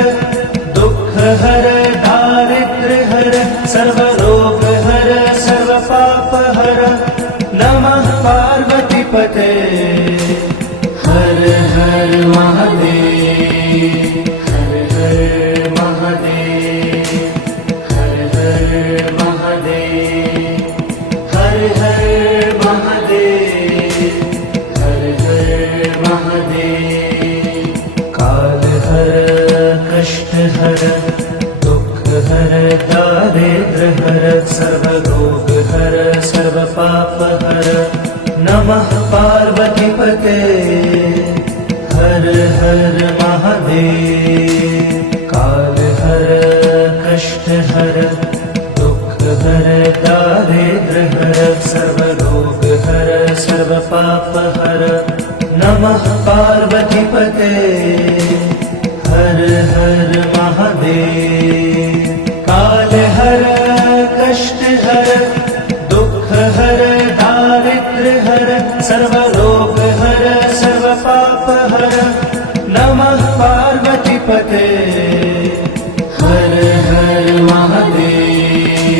दुख हर दारिद्र हर सर्व रोग हर सर्व पाप हर नमः पार्वतीपते हर हर महादेव। हर हर महादेव। हर हर महादेव। हर हर महादेव। हर हर महादेव। काल हर कष्ट हर दुख हर दारिद्र हर सर्व रोग हर सर्व पाप हर नमः पार्वतीपते हर हर महादेव। काल हर कष्ट हर दुख हर दारिद्र हर सर्व रोग हर सर्व पाप हर नमः पार्वतीपते हर हर महादेव। काल हर कष्ट हर दुख हर दारिद्र हर सर्व रोग हर सर्व पाप हर नमः पार्वतीपते हर हर महादेव।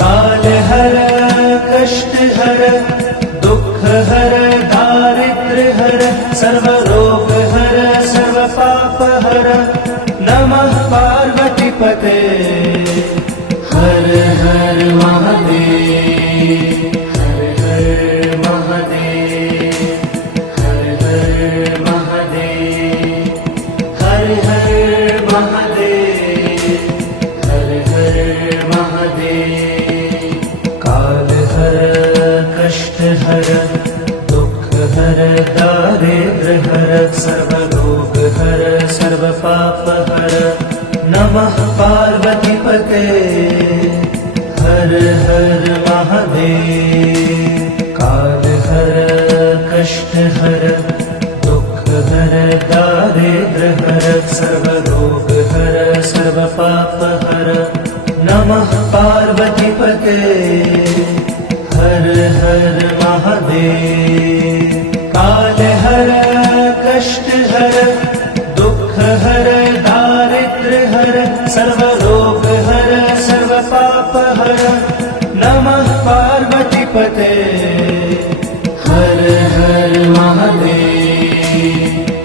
काल हर कष्ट हर दुख हर दारिद्र हर सर्व रोग हर सर्व पाप हर नमः पार्वतीपते हर हर महादेव। हर हर महादेव। हर हर महादेव। हर हर महादेव। हर हर महादेव। काल हर कष्ट हर दुख हर दारिद्र हर सर्व रोग हर सर्व पाप हर नमः पार्वतीपते हर हर महादेव। काल हर कष्ट हर दुख हर दारिद्र हर सर्व रोग हर सर्व पाप हर नमः पार्वतीपते हर हर महादेव। काल हर कष्ट हर दुख हर दारिद्र हर सर्व रोग हर सर्व पाप हर नमः पार्वतीपते हर हर महादेव।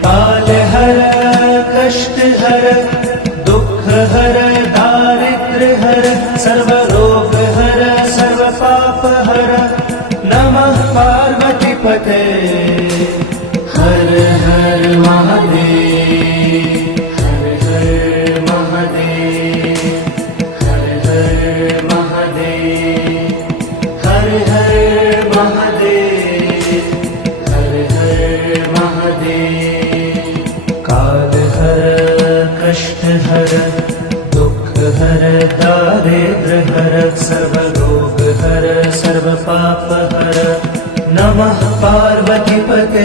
काल हर कष्ट हर दुख हर दारिद्र हर सर्व रोग हर सर्व पाप हर नमः पार्वती पते हर हर महादेव हर हर महादेव हर हर महादेव हर हर महादेव हर हर महादेव काल हर कष्ट हर दुख हर दारिद्र हर सर्व रोग हर सर्व पाप हर नमः पार्वती पते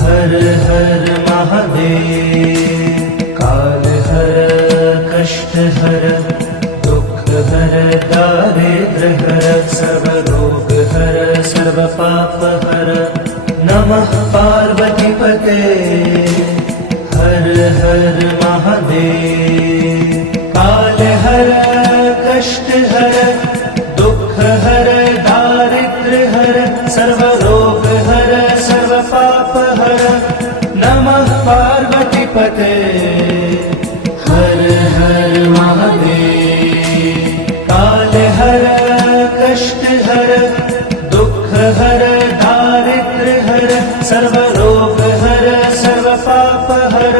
हर हर महादेव काल हर कष्ट हर दुख हर दारिद्र हर सर्व रोग हर सर्व पाप हर नमः पार्वती पते हर हर महादेव काल हर कष्ट हर दुख हर दारिद्र हर सर्व रोग हर सर्व पाप हर नमः पार्वती पते हर हर महादेव काल हर कष्ट हर दुख हर दारिद्र हर सर्व रोग हर सर्व पाप हर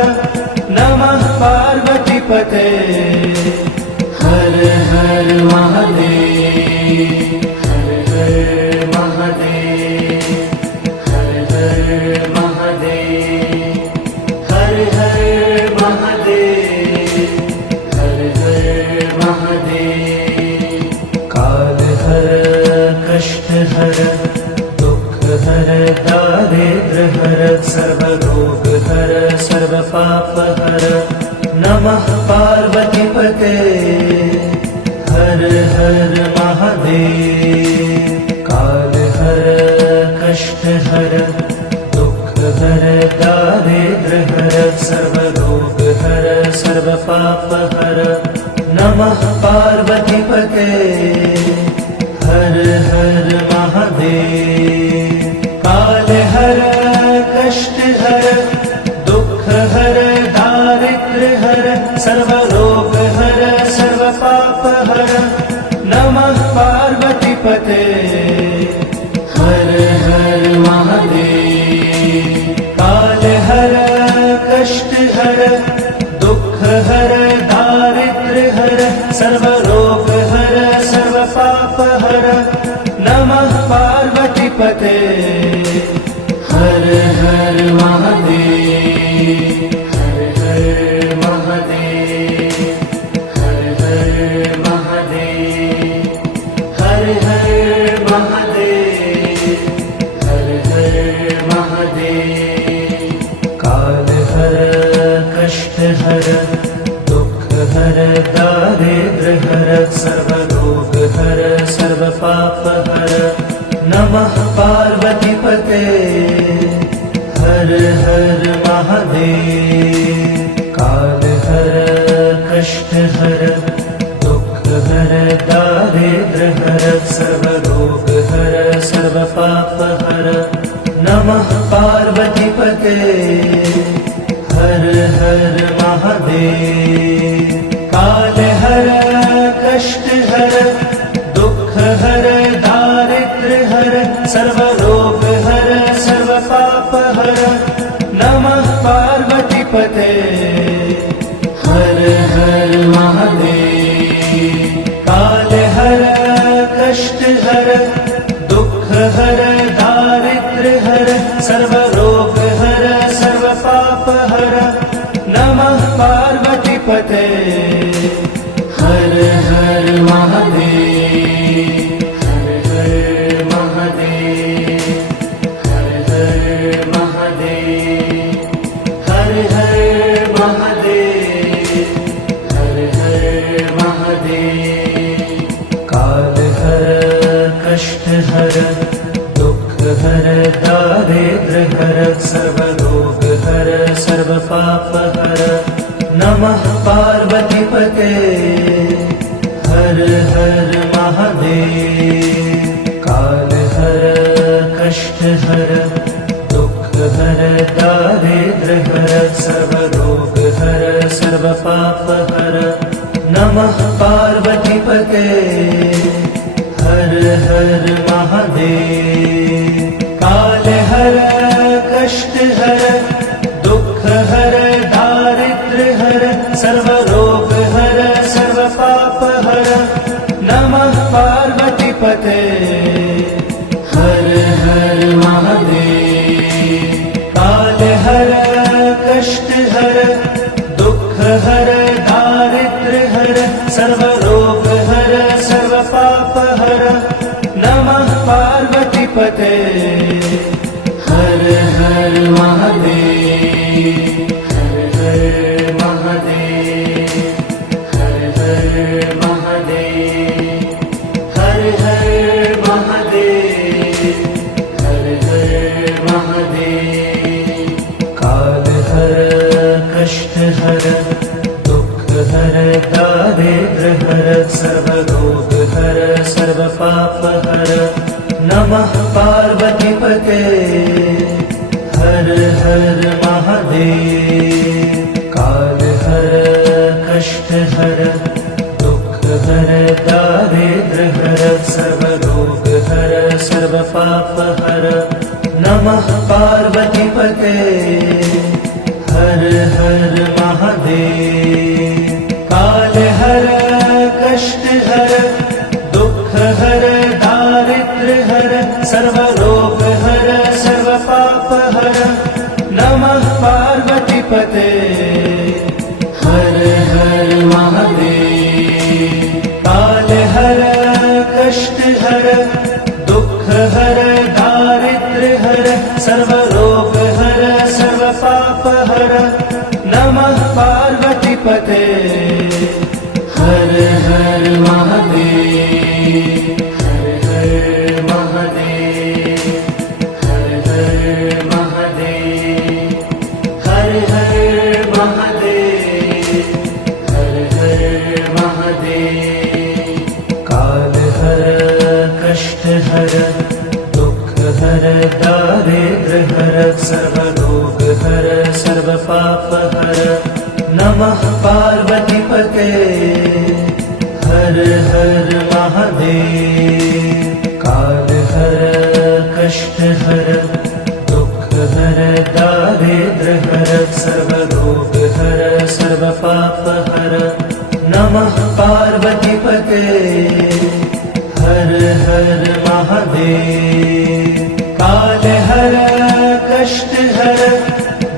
नमः पार्वती पते हर हर महादेव हर हर महादेव हर हर महादेव हर हर महादेव हर हर महादेव काल हर कष्ट हर दुख हर दारिद्र हर सर्व रोग हर सर्व पाप हर नमः पार्वती पते हर हर महादेव काल हर कष्ट हर दुख हर दारिद्र हर सर्व रोग हर सर्व पाप हर नमः पार्वती पते हर हर महादेव काल हर कष्ट हर दुख हर दारिद्र हर सर्व रोग हर सर्व पाप हर नमः पार्वती पते हर हर महादेव काल हर कष्ट हर दुख हर दारिद्र हर सर्व रोग हर सर्व पाप हर नमः पार्वती पते हर हर महादेव हर हर महादेव हर हर महादेव हर हर महादेव हर हर महादेव काल हर कष्ट हर दुख हर दारिद्र हर सर्व रोग हर सर्व पाप हर नमः पार्वती पते हर हर महादेव काल हर कष्ट हर दुख हर दारिद्र हर सर्व रोग हर सर्व पाप हर नमः पार्वती पते हर हर महादेव काल हर कष्ट हर दुख हर दारिद्र हर सर्व रोग हर सर्व पाप हर नमः पार्वती पते हर हर महादेव काल हर कष्ट हर दुख हर दारिद्र हर सर्व रोग हर सर्व पाप हर नमः पार्वती पते हर हर महादेव हर हर महादेव हर हर महादेव हर हर महादेव हर हर महादेव काल हर कष्ट हर दुख हर दारिद्र हर सर्व रोग हर सर्व पाप हर नमः पार्वती पते हर हर महादेव काल हर कष्ट हर दुख हर दारिद्र हर सर्व रोग हर सर्व पाप हर नमः पार्वती पते हर हर महादेव पार्वतीपते हर हर महादेव हर हर महादेव हर हर महादेव हर हर महादेव हर हर महादेव काल हर कष्ट हर दुख हर दारिद्र हर सर्व रोग हर सर्व पाप हर नमः पार्वतीपते हर हर महादेव काल हर कष्ट हर दुख हर दारिद्र हर सर्व रोग हर सर्व पाप हर नमः पार्वतीपते हर हर महादेव काल हर कष्ट हर दुख हर दारिद्र हर सर्व रोग हर सर्व पाप हर नमः पार्वतीपते हर हर महादेव काल हर कष्ट हर दुख हर दारिद्र हर सर्व रोग हर सर्व पाप हर नमः पार्वतीपते हर हर महादेव हर हर महादेव हर हर महादेव हर हर महादेव हर हर महादेव काल हर कष्ट हर दुख हर दारिद्र हर सर्व रोग हर सर्व पाप हर नमः पार्वतीपते हर हर महादेव काल हर कष्ट हर दुख हर दारिद्र हर सर्व रोग हर सर्व पाप हर नमः पार्वतीपते हर हर महादेव काल हर कष्ट हर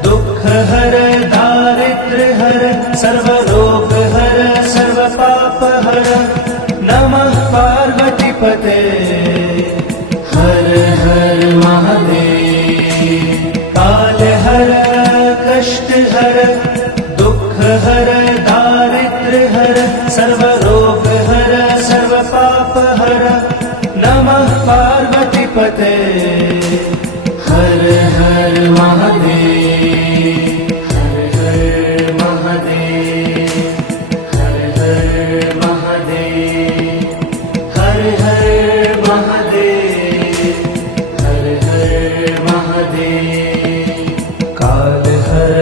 दुख हर दारिद्र हर सर्व रोग हर सर्व पाप हर नमः पार्वतीपते हर हर महादेव काल हर कष्ट हर दुख हर दारिद्र हर सर्व रोग हर सर्व पाप हर नमः पार्वतीपते हर हर महादेव हर हर महादेव हर हर महादेव हर हर महादेव हर हर महादेव काल हर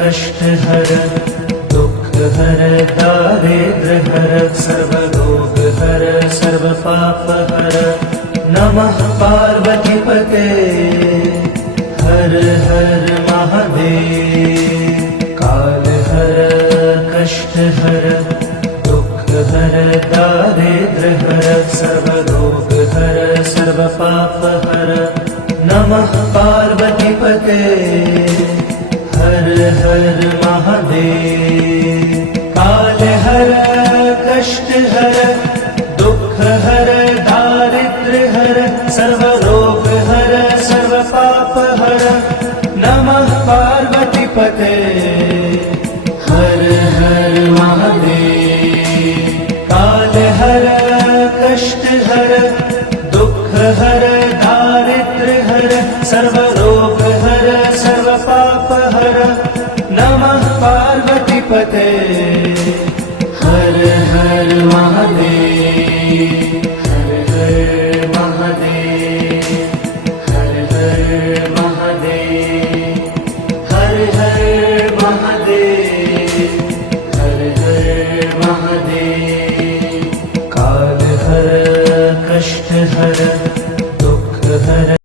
कष्ट हर दुख हर दारिद्र हर सर्व रोग हर सर्व पाप हर नमः पार्वतीपते हर हर महादेव काल हर कष्ट हर दुख हर दारिद्र हर सर्व रोग हर सर्व पाप हर नमः पार्वतीपते हर हर महादेव काल हर कष्ट हर दुख हर दारिद्र हर सर्व रोग हर सर्व पाप हर नमः पार्वतीपते हर हर महादेव काल हर कष्ट हर दुख हर दारिद्र हर सर्व रोग हर सर्व पाप हर नमः पार्वतीपते हर हर महादेव हर हर महादेव हर हर महादेव हर हर महादेव